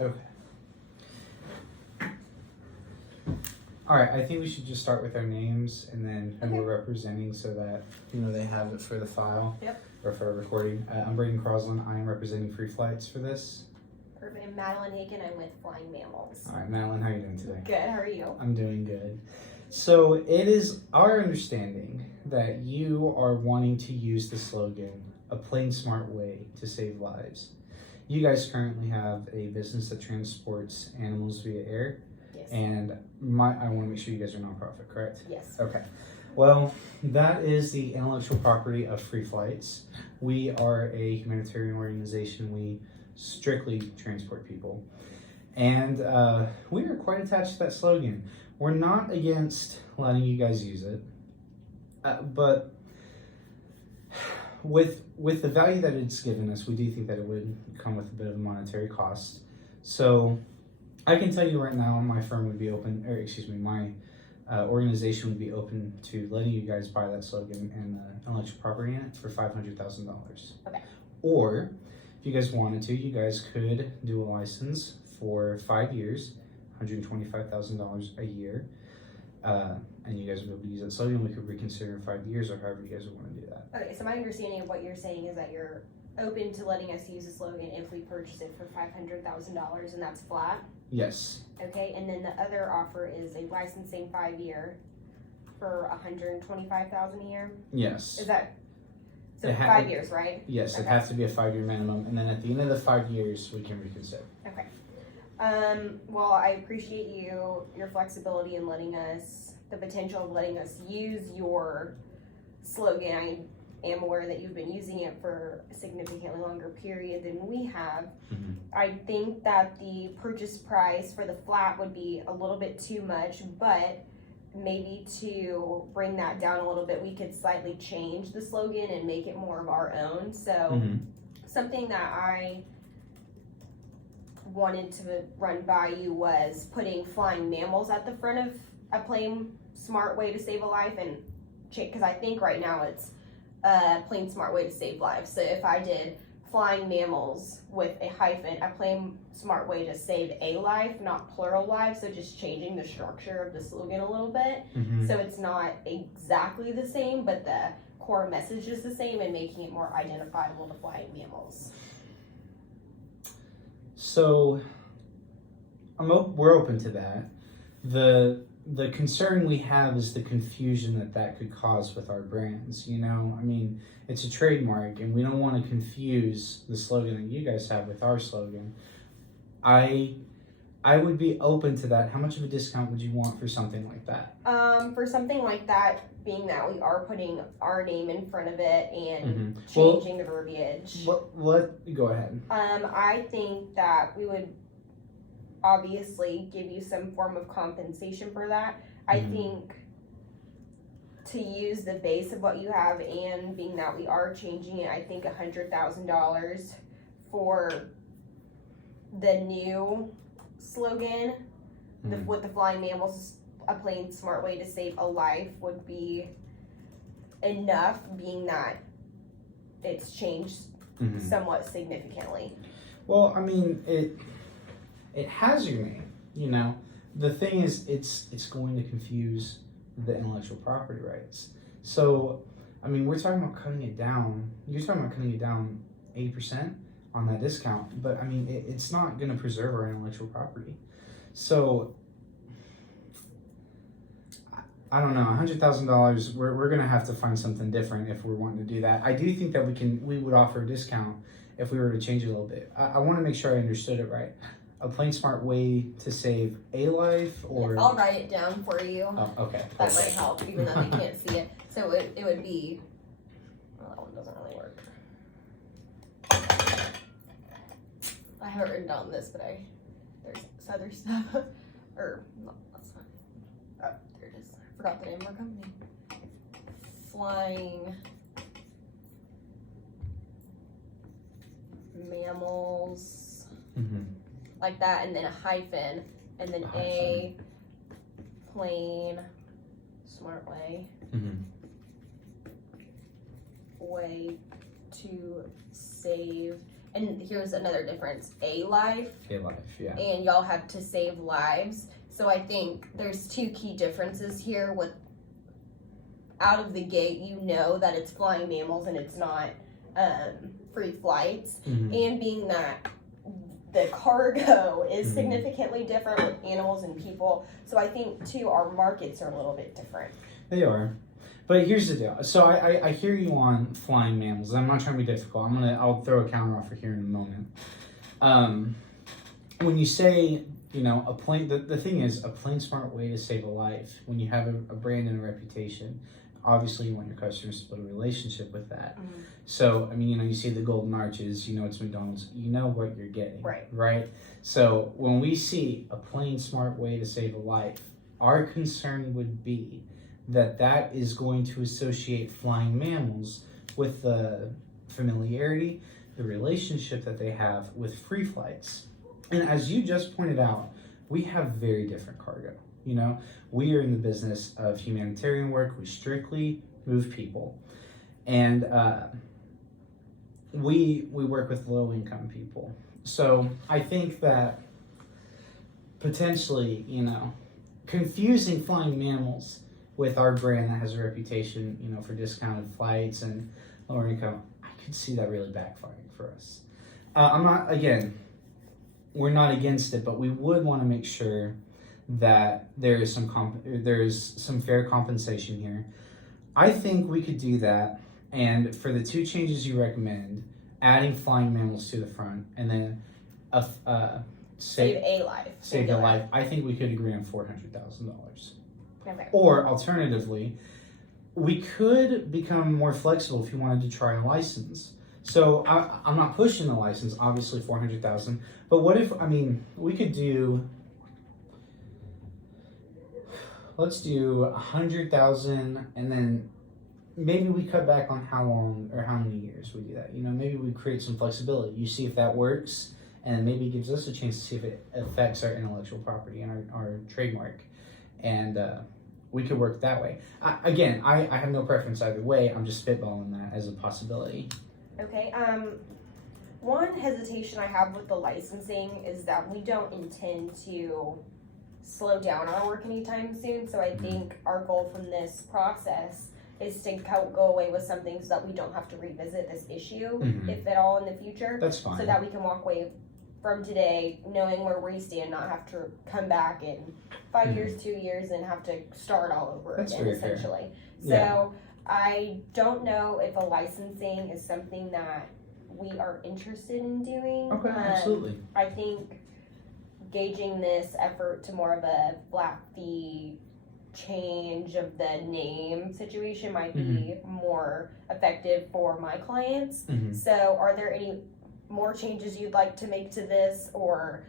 Okay. All right, I think we should just start with our names and then who we're representing so that, they have it for the file. Yep. Or for a recording. I'm Braden Croslin. I am representing Free Flights for this. Perfect. And Madeline Haken, I'm with Flying Mammals. All right, Madeline, how are you doing today? Good, how are you? I'm doing good. So it is our understanding that you are wanting to use the slogan, "A plain smart way to save lives." You guys currently have a business that transports animals via air. Yes. And I want to make sure you guys are nonprofit, correct? Yes. Okay. Well, that is the intellectual property of Free Flights. We are a humanitarian organization. We strictly transport people. And we are quite attached to that slogan. We're not against letting you guys use it. But with the value that it's given us, we do think that it would come with a bit of a monetary cost. So I can tell you right now, my firm would be open, my organization would be open to letting you guys buy that slogan and the intellectual property in it for $500,000. Okay. Or, if you guys wanted to, you guys could do a license for 5 years, $125,000 a year, and you guys would be able to use that slogan. We could reconsider in 5 years or however you guys would want to do that. Okay, so my understanding of what you're saying is that you're open to letting us use the slogan if we purchase it for $500,000 and that's flat. Yes. Okay, and then the other offer is a licensing 5-year for $125,000 a year. Yes. Is that so? 5 years, right? Yes, Okay. it has to be a 5-year minimum, and then at the end of the 5 years, we can reconsider. Okay. Well, I appreciate your flexibility in letting us, the potential of letting us use your slogan. I am aware that you've been using it for a significantly longer period than we have. Mm-hmm. I think that the purchase price for the flat would be a little bit too much, but maybe to bring that down a little bit, we could slightly change the slogan and make it more of our own. So something that I wanted to run by you was putting Flying Mammals at the front of a plain smart way to save a life, and because I think right now it's a plain smart way to save lives. So if I did Flying Mammals with a hyphen, a plain smart way to save a life, not plural lives, so just changing the structure of the slogan a little bit. So it's not exactly the same, but the core message is the same and making it more identifiable to Flying Mammals. So we're open to that. The concern we have is the confusion that could cause with our brands. I mean, it's a trademark, and we don't want to confuse the slogan that you guys have with our slogan. I would be open to that. How much of a discount would you want for something like that? For something like that, being that we are putting our name in front of it and Mhm. changing the verbiage. Go ahead. I think that we would obviously give you some form of compensation for that. I think to use the base of what you have, and being that we are changing it, I think $100,000 for the new slogan with the Flying Mammals, a plain smart way to save a life, would be enough, being that it's changed somewhat significantly. Well, I mean, it has your name, The thing is, it's going to confuse the intellectual property rights. So, I mean, we're talking about cutting it down. You're talking about cutting it down 80% on that discount, but I mean, it's not going to preserve our intellectual property. So, I don't know, $100,000. We're going to have to find something different if we're wanting to do that. I do think that we would offer a discount if we were to change it a little bit. I want to make sure I understood it right. A plain smart way to save a life, or I'll write it down for you. Oh, okay. That might help, even though they can't see it. So it would be. Well, that one doesn't really work. I haven't written down this, but there's this other stuff. Or no, that's fine. Oh, there it is. I forgot the name of our company. Flying Mammals. Like that, and then a hyphen, and then a plain smart way way to save and here's another difference, a life, A life, yeah. and y'all have to save lives. So I think there's two key differences here. With out of the gate, you know that it's flying mammals and it's not free flights, and being that the cargo is significantly different with animals and people. So I think too, our markets are a little bit different. They are. But here's the deal. So I hear you on flying mammals. I'm not trying to be difficult. I'll throw a counter offer here in a moment. When you say, you know, a plane, the thing is, a plain smart way to save a life when you have a brand and a reputation. Obviously, you want your customers to build a relationship with that. So, I mean, you know, you see the golden arches, you know it's McDonald's, you know what you're getting. Right? So, when we see a plain smart way to save a life, our concern would be that is going to associate flying mammals with the familiarity, the relationship that they have with free flights. And as you just pointed out, we have very different cargo. You know, we are in the business of humanitarian work. We strictly move people, and we work with low income people. So I think that potentially, you know, confusing flying mammals with our brand that has a reputation, you know, for discounted flights and lower income, I could see that really backfiring for us. We're not against it, but we would want to make sure that there is some fair compensation here. I think we could do that, and for the two changes you recommend, adding flying mammals to the front, and then Save a life. Save a life. I think we could agree on $400,000. Okay. Or alternatively, we could become more flexible if you wanted to try a license. So I'm not pushing the license, obviously $400,000. But what if, I mean, we could do, let's do $100,000, and then maybe we cut back on how long or how many years we do that. You know, maybe we create some flexibility. You see if that works, and maybe gives us a chance to see if it affects our intellectual property and our trademark. And we could work that way. I have no preference either way. I'm just spitballing that as a possibility. Okay. One hesitation I have with the licensing is that we don't intend to slow down our work anytime soon. So I think our goal from this process is to go away with something so that we don't have to revisit this issue, if at all, in the future. That's fine. So that we can walk away from today knowing where we stand, not have to come back in 5 years, 2 years, and have to start all over again, essentially. So I don't know if a licensing is something that we are interested in doing. Okay, absolutely. I think gauging this effort to more of a flat fee change of the name situation might be more effective for my clients. So are there any more changes you'd like to make to this, or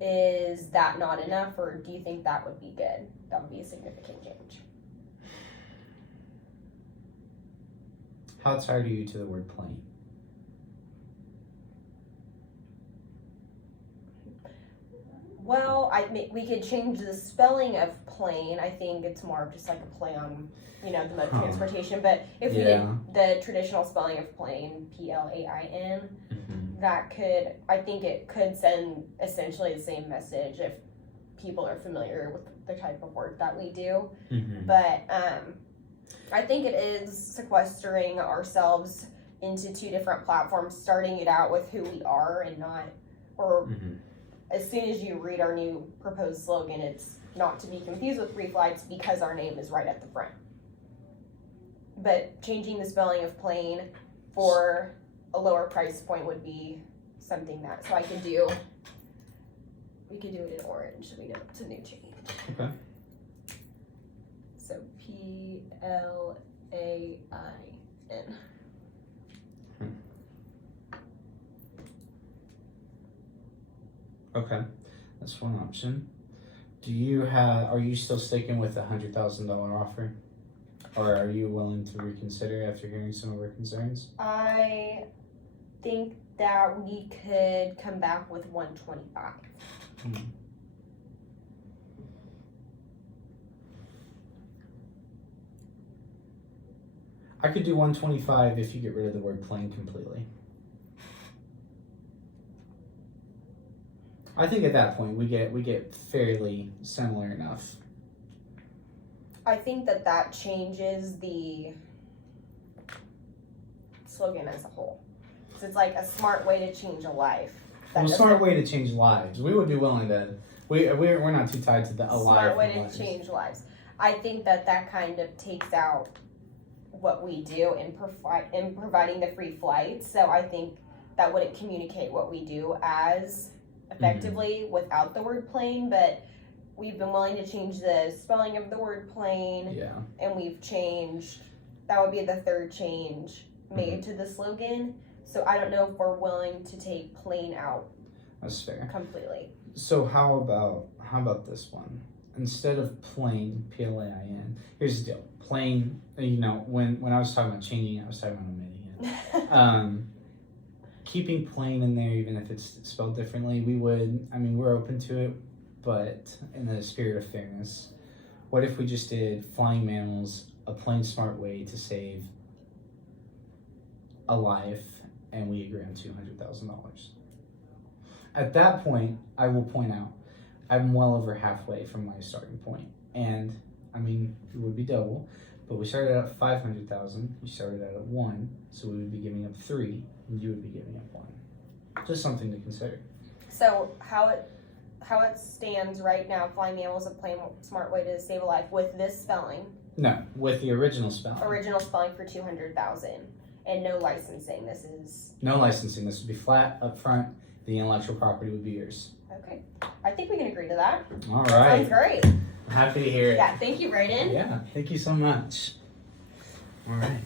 is that not enough, or do you think that would be good? That would be a significant change. How tied are you to the word plain? Well, we could change the spelling of plane. I think it's more of just like a play on, you know, the mode of transportation. But if we did the traditional spelling of plane, PLAIN, I think it could send essentially the same message if people are familiar with the type of work that we do. But I think it is sequestering ourselves into two different platforms, starting it out with who we are and not, or as soon as you read our new proposed slogan, it's not to be confused with free flights because our name is right at the front. But changing the spelling of plane for a lower price point would be something that, so we could do it in orange so we know it's a new change. Okay. So PLAIN. Okay, that's one option. Are you still sticking with the $100,000 offer? Or are you willing to reconsider after hearing some of our concerns? I think that we could come back with 125. I could do 125 if you get rid of the word plain completely. I think at that point we get fairly similar enough. I think that changes the slogan as a whole. So it's like a smart way to change a life. Well, a smart way to change lives. We would be willing to. We're not too tied to the smart way to lives. change lives. I think that kind of takes out what we do in providing the free flights. So I think that wouldn't communicate what we do as effectively without the word plane. But we've been willing to change the spelling of the word plane, Yeah. and we've changed. That would be the third change made to the slogan. So I don't know if we're willing to take plane out That's fair. completely. So how about this one? Instead of plain, Plain. Here's the deal. Plain. You know, when I was talking about changing it, I was talking about omitting it. Keeping plain in there, even if it's spelled differently, we would. I mean, we're open to it, but in the spirit of fairness, what if we just did flying mammals, a plain smart way to save a life, and we agree on $200,000. At that point, I will point out, I'm well over halfway from my starting point, and I mean, it would be double, but we started out at 500,000. You started out at 1, so we would be giving up 3, and you would be giving up 1. Just something to consider. So how it stands right now, flying mammals a plain smart way to save a life with this spelling. No, with the original spelling. Original spelling for 200,000 and no licensing. This is No licensing. This would be flat up front. The intellectual property would be yours. okay. I think we can agree to that. All Sounds right. great. I'm happy to hear it. Yeah, thank you, Brayden. Yeah, thank you so much. All right.